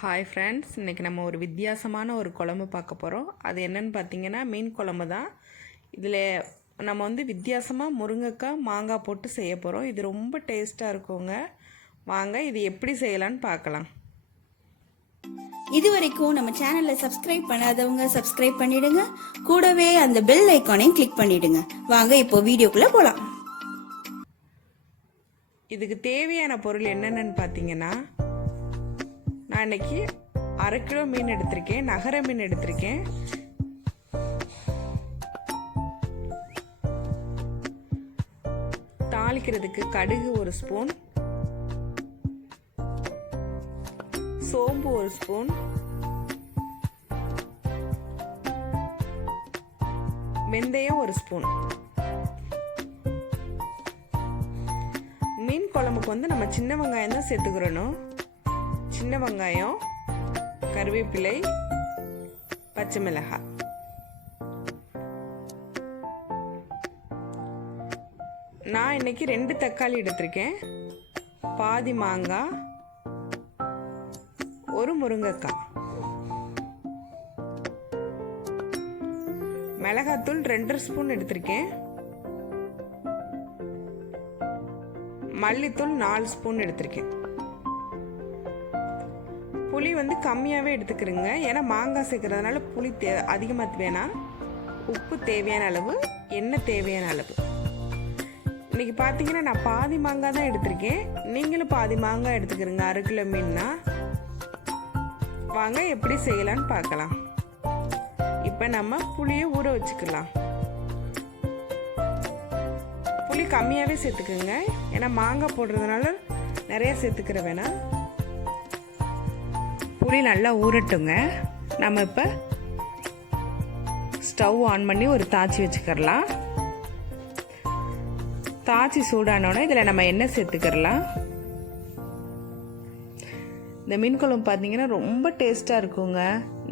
Hi friends, இன்றைக்கி நம்ம ஒரு வித்தியாசமான ஒரு குழம்பு பார்க்க போகிறோம். அது என்னென்னு பார்த்தீங்கன்னா மீன் குழம்பு தான். இதில் நம்ம வித்தியாசமாக முருங்கைக்காய் மாங்காய் போட்டு செய்ய போகிறோம். இது ரொம்ப டேஸ்ட்டாக இருக்குங்க. வாங்க இது எப்படி செய்யலான்னு பார்க்கலாம். இது வரைக்கும் நம்ம சேனலை சப்ஸ்கிரைப் பண்ணாதவங்க சப்ஸ்கிரைப் பண்ணிடுங்க. கூடவே அந்த பெல் ஐக்கானையும் கிளிக் பண்ணிடுங்க. வாங்க இப்போ வீடியோக்குள்ளே போகலாம். இதுக்கு தேவையான பொருள் என்னென்னு பார்த்தீங்கன்னா, நான் இன்றைக்கி 1/2 கிலோ மீன் எடுத்திருக்கேன். நகர மீன் எடுத்திருக்கேன். தாளிக்கிறதுக்கு கடுகு 1 ஸ்பூன், சோம்பு 1 ஸ்பூன், வெந்தயம் 1 ஸ்பூன். மீன் குழம்புக்கு நம்ம சின்ன வெங்காயம் தான் சேர்த்துக்கிறணும். சின்ன வெங்காயம், கருவேப்பிலை, பச்சை மிளகாய். நான் இன்னைக்கு 2 தக்காளி எடுத்திருக்கேன். பாதி மாங்காய், 1 முருங்கைக்காய். மிளகாத்தூள் 2 ஸ்பூன் எடுத்திருக்கேன். மல்லித்தூள் 4 ஸ்பூன் எடுத்திருக்கேன். புளி கம்மியாகவே எடுத்துக்கிறேங்க. ஏன்னா மாங்காய் சேர்க்கறதுனால புளி அதிகமாக வேணாம். உப்பு தேவையான அளவு, எண்ணெய் தேவையான அளவு. இன்னைக்கு பார்த்தீங்கன்னா நான் பாதி மாங்காய் தான் எடுத்திருக்கேன். நீங்களும் பாதி மாங்காய் எடுத்துக்கிறீங்க. 1/2 கிலோ மீன்னா. வாங்க எப்படி செய்யலான்னு பார்க்கலாம். இப்போ நம்ம புளியை ஊற வச்சுக்கலாம். புளி கம்மியாகவே சேர்த்துக்குங்க. ஏன்னா மாங்காய் போடுறதுனால நிறைய சேர்த்துக்கிற வேணாம். புளி நல்லா ஊறட்டுங்க. நம்ம இப்போ ஸ்டவ் ஆன் பண்ணி ஒரு தாச்சி வச்சுக்கிறலாம். தாச்சி சூடானோடனே இதில் நம்ம எண்ணெய் சேர்த்துக்கிறலாம். இந்த மீன் குழம்பு பார்த்தீங்கன்னா ரொம்ப டேஸ்ட்டாக இருக்குங்க.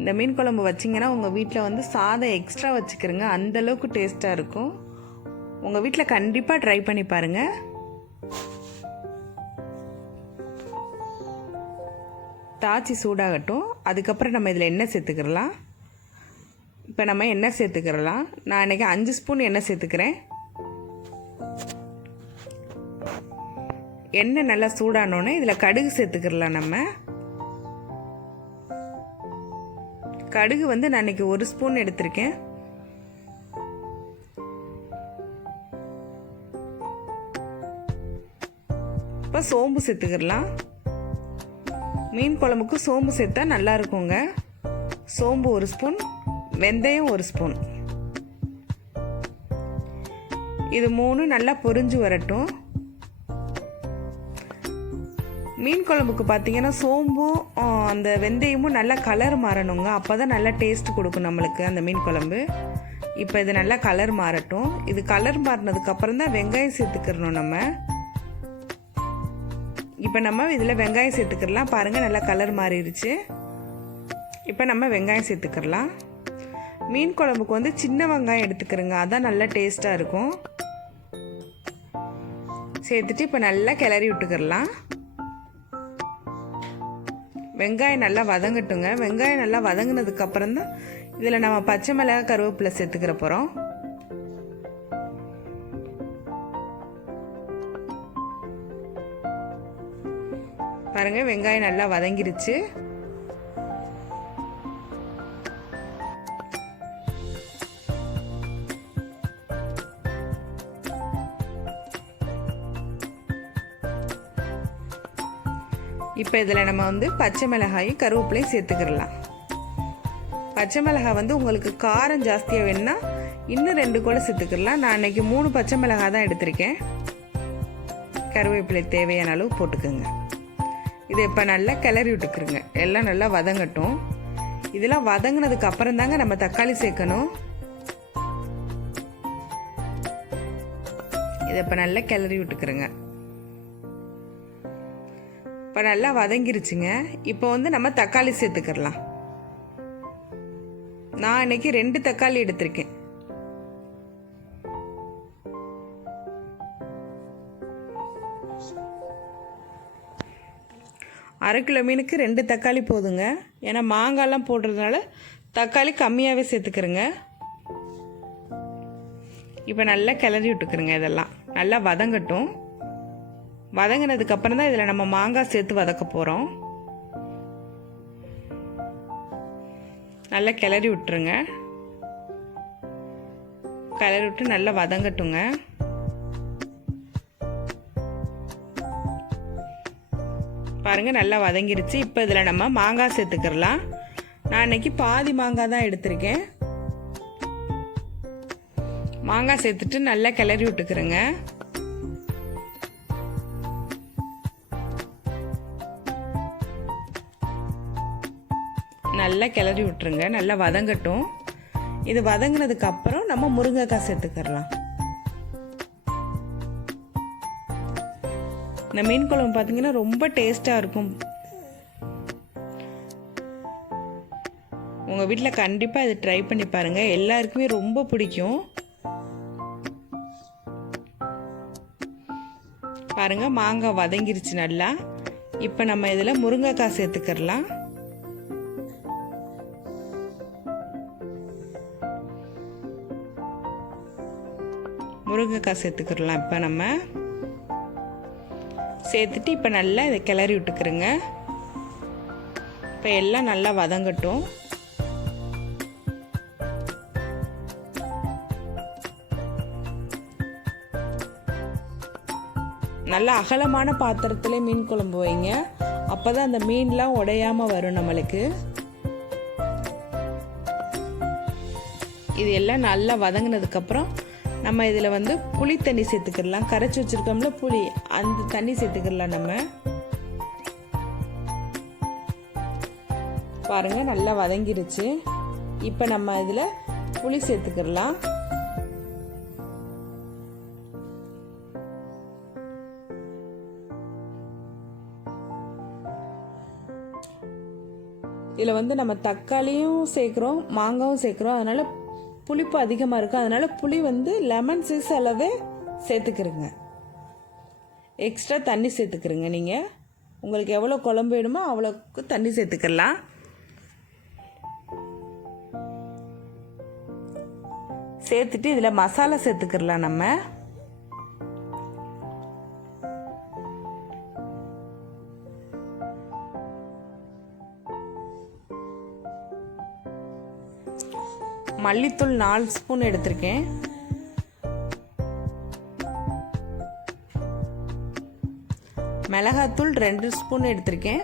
இந்த மீன் குழம்பு வச்சிங்கன்னா உங்கள் வீட்டில் சாதம் எக்ஸ்ட்ரா வச்சுக்கிறங்க. அந்தளவுக்கு டேஸ்ட்டாக இருக்கும். உங்கள் வீட்டில் கண்டிப்பாக ட்ரை பண்ணி பாருங்கள். தாச்சி சூடாகட்டும். அதுக்கப்புறம் நம்ம இதில் எண்ணெய் சேர்த்துக்கிறலாம். இப்போ நம்ம எண்ணெய் சேர்த்துக்கிறலாம். நான் இன்றைக்கி 5 ஸ்பூன் எண்ணெய் சேர்த்துக்கிறேன். எண்ணெய் நல்லா சூடானோன்னே இதில் கடுகு சேர்த்துக்கிறலாம். நம்ம கடுகு நான் இன்றைக்கி 1 ஸ்பூன் எடுத்திருக்கேன். இப்போ சோம்பு சேர்த்துக்கிறலாம். மீன் குழம்புக்கு சோம்பு சேர்த்தா நல்லா இருக்குங்க. சோம்பு 1 ஸ்பூன், வெந்தயம் 1 ஸ்பூன். இது 3 நல்லா பொரிஞ்சு வரட்டும். மீன் குழம்புக்கு பார்த்தீங்கன்னா சோம்பும் அந்த வெந்தயமும் நல்லா கலர் மாறணுங்க. அப்போ தான் நல்லா டேஸ்ட் கொடுக்கும் நம்மளுக்கு அந்த மீன் குழம்பு. இப்போ இது நல்லா கலர் மாறட்டும். இது கலர் மாறினதுக்கப்புறம் தான் வெங்காயம் சேர்த்துக்கிறணும் நம்ம. இப்போ நம்ம இதில் வெங்காயம் சேர்த்துக்கிறலாம். பாருங்கள் நல்லா கலர் மாறிடுச்சு. இப்போ நம்ம வெங்காயம் சேர்த்துக்கிறலாம். மீன் குழம்புக்கு சின்ன வெங்காயம் எடுத்துக்கிறோங்க. அதான் நல்லா டேஸ்ட்டாக இருக்கும். சேர்த்துட்டு இப்போ நல்லா கிளறி விட்டுக்கிறலாம். வெங்காயம் நல்லா வதங்கட்டுங்க. வெங்காயம் நல்லா வதங்கினதுக்கப்புறம் தான் இதில் நம்ம பச்சை மிளகாய், கருவேப்பிலை சேர்த்துக்கிற போகிறோம். பாருங்க வெங்காயம் நல்லா வதங்கிருச்சு. இப்போ இதில் நம்ம பச்சை மிளகாயும் கருவேப்பிலையும் சேர்த்துக்கிறலாம். பச்சை மிளகாய் உங்களுக்கு காரம் ஜாஸ்தியாக வேணும்னா இன்னும் 2 கூட சேர்த்துக்கிறலாம். நான் இன்னைக்கு 3 பச்சை மிளகாய் தான் எடுத்திருக்கேன். கருவேப்பிலை தேவையான அளவு போட்டுக்கோங்க. இதை இப்போ நல்லா கிளறி விட்டுக்குருங்க. எல்லாம் நல்லா வதங்கட்டும். இதெல்லாம் வதங்கினதுக்கு அப்புறம் தாங்க நம்ம தக்காளி சேர்க்கணும். இதை இப்போ நல்லா கிளறி விட்டுக்குருங்க. இப்போ நல்லா வதங்கிருச்சுங்க. இப்போ நம்ம தக்காளி சேர்த்துக்கிறலாம். நான் இன்னைக்கு 2 தக்காளி எடுத்திருக்கேன். 1/2 கிலோ மீனுக்கு 2 தக்காளி போதுங்க. ஏன்னா மாங்காய்லாம் போடுறதுனால தக்காளி கம்மியாகவே சேர்த்துக்கிறேங்க. இப்போ நல்லா கிளறி விட்டுக்கிறேங்க. இதெல்லாம் நல்லா வதங்கட்டும். வதங்கினதுக்கப்புறம் தான் இதில் நம்ம மாங்காய் சேர்த்து வதக்க போகிறோம். நல்லா கிளறி விட்டுருங்க. கிளறி விட்டு நல்லா வதங்கட்டுங்க. பாருங்கள் நல்லா வதங்கிருச்சு. இப்போ இதில் நம்ம மாங்காய் சேர்த்துக்கிறலாம். நான் இன்னைக்கு பாதி மாங்காய் தான் எடுத்திருக்கேன். மாங்காய் சேர்த்துட்டு நல்லா கிளறி விட்டுக்கிறேங்க. நல்லா கிளறி விட்டுருங்க. நல்லா வதங்கட்டும். இது வதங்கினதுக்கு அப்புறம் நம்ம முருங்கைக்காய் சேர்த்துக்கிறலாம். இந்த மீன் குழம்பு பார்த்தீங்கன்னா ரொம்ப டேஸ்ட்டாக இருக்கும். உங்கள் வீட்டில் கண்டிப்பாக இது ட்ரை பண்ணி பாருங்கள். எல்லாருக்குமே ரொம்ப பிடிக்கும். பாருங்கள் மாங்காய் வதங்கிருச்சு நல்லா. இப்போ நம்ம இதில் முருங்கைக்காய் சேர்த்துக்கிறலாம். முருங்கைக்காய் சேர்த்துக்கிறலாம். இப்போ நம்ம சேர்த்துட்டு இப்போ நல்லா இதை கிளறி விட்டுக்கிறோங்க. இப்போ எல்லாம் நல்லா வதங்கட்டும். நல்லா அகலமான பாத்திரத்தில் மீன் குழம்பு வைங்க. அப்போ தான் அந்த மீன்லாம் உடையாமல் வரும் நம்மளுக்கு. இது எல்லாம் நல்லா வதங்கினதுக்கப்புறம் நம்ம இதில் வந்து புளி தண்ணி சேர்த்துக்கிடலாம். கரைச்சி வச்சுருக்கோம்ல புளி, அந்த தண்ணி சேர்த்துக்கிடலாம். நம்ம பாருங்கள் நல்லா வதங்கிருச்சு. இப்போ நம்ம இதில் புளி சேர்த்துக்கிடலாம். இதில் வந்து நம்ம தக்காளியும் சேர்க்குறோம், மாங்காயும் சேர்க்குறோம். அதனால் புளிப்பு அதிகமாக இருக்கும். அதனால் புளி வந்து லெமன் சைஸ் அளவே சேர்த்துக்கிறங்க. எக்ஸ்ட்ரா தண்ணி சேர்த்துக்கிறங்க. நீங்கள் உங்களுக்கு எவ்வளோ குழம்பு வேணுமோ அவ்வளோக்கு தண்ணி சேர்த்துக்கலாம். சேர்த்துட்டு இதில் மசாலா சேர்த்துக்கிறலாம். நம்ம மல்லித்தூள் 4 ஸ்பூன் எடுத்திருக்கேன். மிளகாத்தூள் 2 ஸ்பூன் எடுத்திருக்கேன்.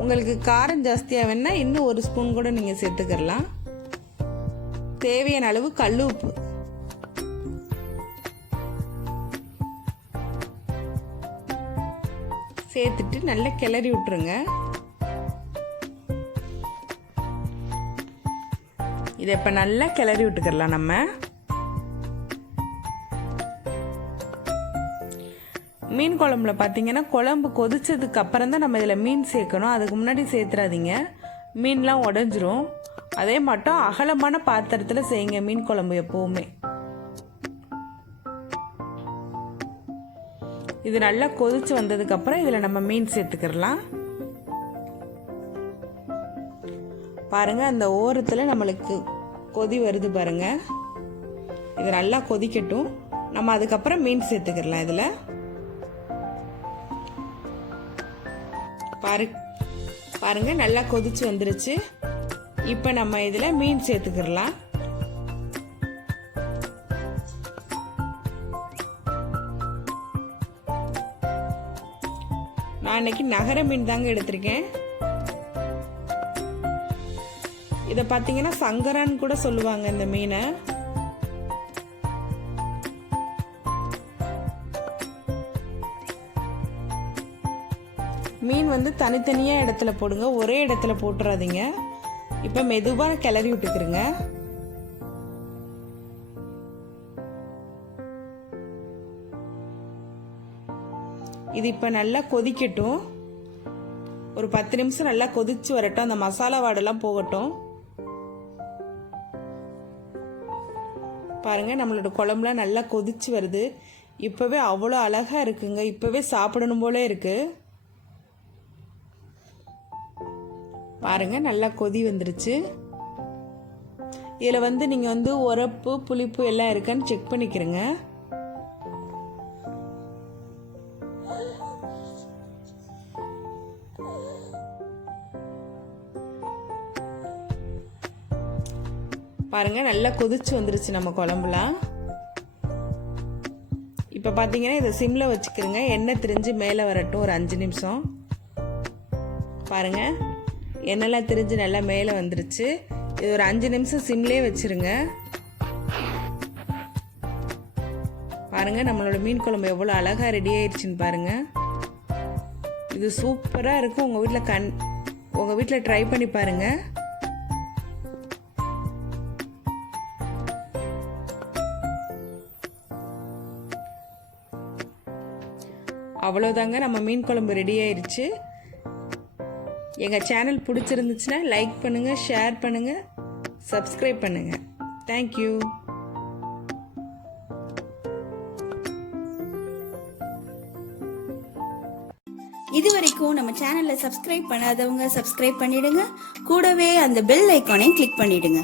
உங்களுக்கு காரம் ஜாஸ்தியாக வேணா இன்னும் 1 ஸ்பூன் கூட நீங்கள் சேர்த்துக்கலாம். தேவையான அளவு கல் உப்பு. சேர்த்துட்டு நல்லா கிளறி விட்டுருங்க. இதை இப்போ நல்லா கிளறி விட்டுக்கலாம். நம்ம மீன் குழம்புல பார்த்தீங்கன்னா குழம்பு கொதிச்சதுக்கு அப்புறம் தான் நம்ம இதில் மீன் சேர்க்கணும். அதுக்கு முன்னாடி சேர்த்துறாதீங்க, மீன்லாம் உடஞ்சிரும். அதே மட்டும் அகலமான பாத்திரத்தில் செய்யுங்க மீன் குழம்பு எப்போவுமே. இது நல்லா கொதிச்சு வந்ததுக்கப்புறம் இதில் நம்ம மீன் சேர்த்துக்கிறலாம். பாருங்க அந்த ஓரத்தில் நம்மளுக்கு கொதி வருது பாருங்க. இது நல்லா கொதிக்கட்டும். நம்ம அதுக்கப்புறம் மீன் சேர்த்துக்கலாம். இதில் பாருங்க நல்லா கொதிச்சு வந்துருச்சு. இப்போ நம்ம இதில் மீன் சேர்த்துக்கலாம். நான் இன்னைக்கு நகர மீன் தாங்க எடுத்திருக்கேன். இதை பார்த்தீங்கன்னா சங்கரான்னு கூட சொல்லுவாங்க இந்த மீனை. மீன் வந்து தனித்தனியாக இடத்துல போடுங்க, ஒரே இடத்துல போட்டுறாதீங்க. இப்போ மெதுவாக கிளறி விட்டுக்கிறங்க. இது இப்போ நல்லா கொதிக்கட்டும். ஒரு 10 நிமிஷம் நல்லா கொதிச்சு வரட்டும். அந்த மசாலா வாடெல்லாம் போகட்டும். பாருங்க நம்மளோட குழம்புலாம் நல்லா கொதிச்சு வருது. இப்போவே அவ்வளோ அழகாக இருக்குங்க. இப்போவே சாப்பிடணும் போல இருக்கு. பாருங்கள் நல்லா கொதி வந்துருச்சு. இதில் வந்து நீங்கள் வந்து உரப்பு புளிப்பு எல்லாம் இருக்கான்னு செக் பண்ணிக்கிறங்க. பாருங்கள் நல்லா கொதிச்சு வந்துருச்சு நம்ம குழம்புலாம். இப்போ பார்த்தீங்கன்னா இதை சிம்மில் வச்சுக்கிறங்க. எண்ணெய் திரிஞ்சு மேலே வரட்டும் ஒரு 5 நிமிஷம். பாருங்கள் எண்ணெய்லாம் திரிஞ்சு நல்லா மேலே வந்துருச்சு. இது ஒரு 5 நிமிஷம் சிம்லேயே வச்சுருங்க. பாருங்கள் நம்மளோட மீன் குழம்பு எவ்வளோ அழகாக ரெடி ஆயிடுச்சுன்னு பாருங்கள். இது சூப்பராக இருக்கும். உங்கள் வீட்டில் ட்ரை பண்ணி பாருங்கள். அவ்வளோதாங்க, நம்ம மீன் குழம்பு ரெடி ஆயிடுச்சு. எங்கள் சேனல் பிடிச்சிருந்துச்சுன்னா லைக் பண்ணுங்கள், ஷேர் பண்ணுங்கள், சப்ஸ்கிரைப் பண்ணுங்கள். தேங்க்யூ. இது வரைக்கும் நம்ம சேனலை சப்ஸ்கிரைப் பண்ணாதவங்க சப்ஸ்கிரைப் பண்ணிடுங்க. கூடவே அந்த பெல் ஐக்கானையும் கிளிக் பண்ணிடுங்க.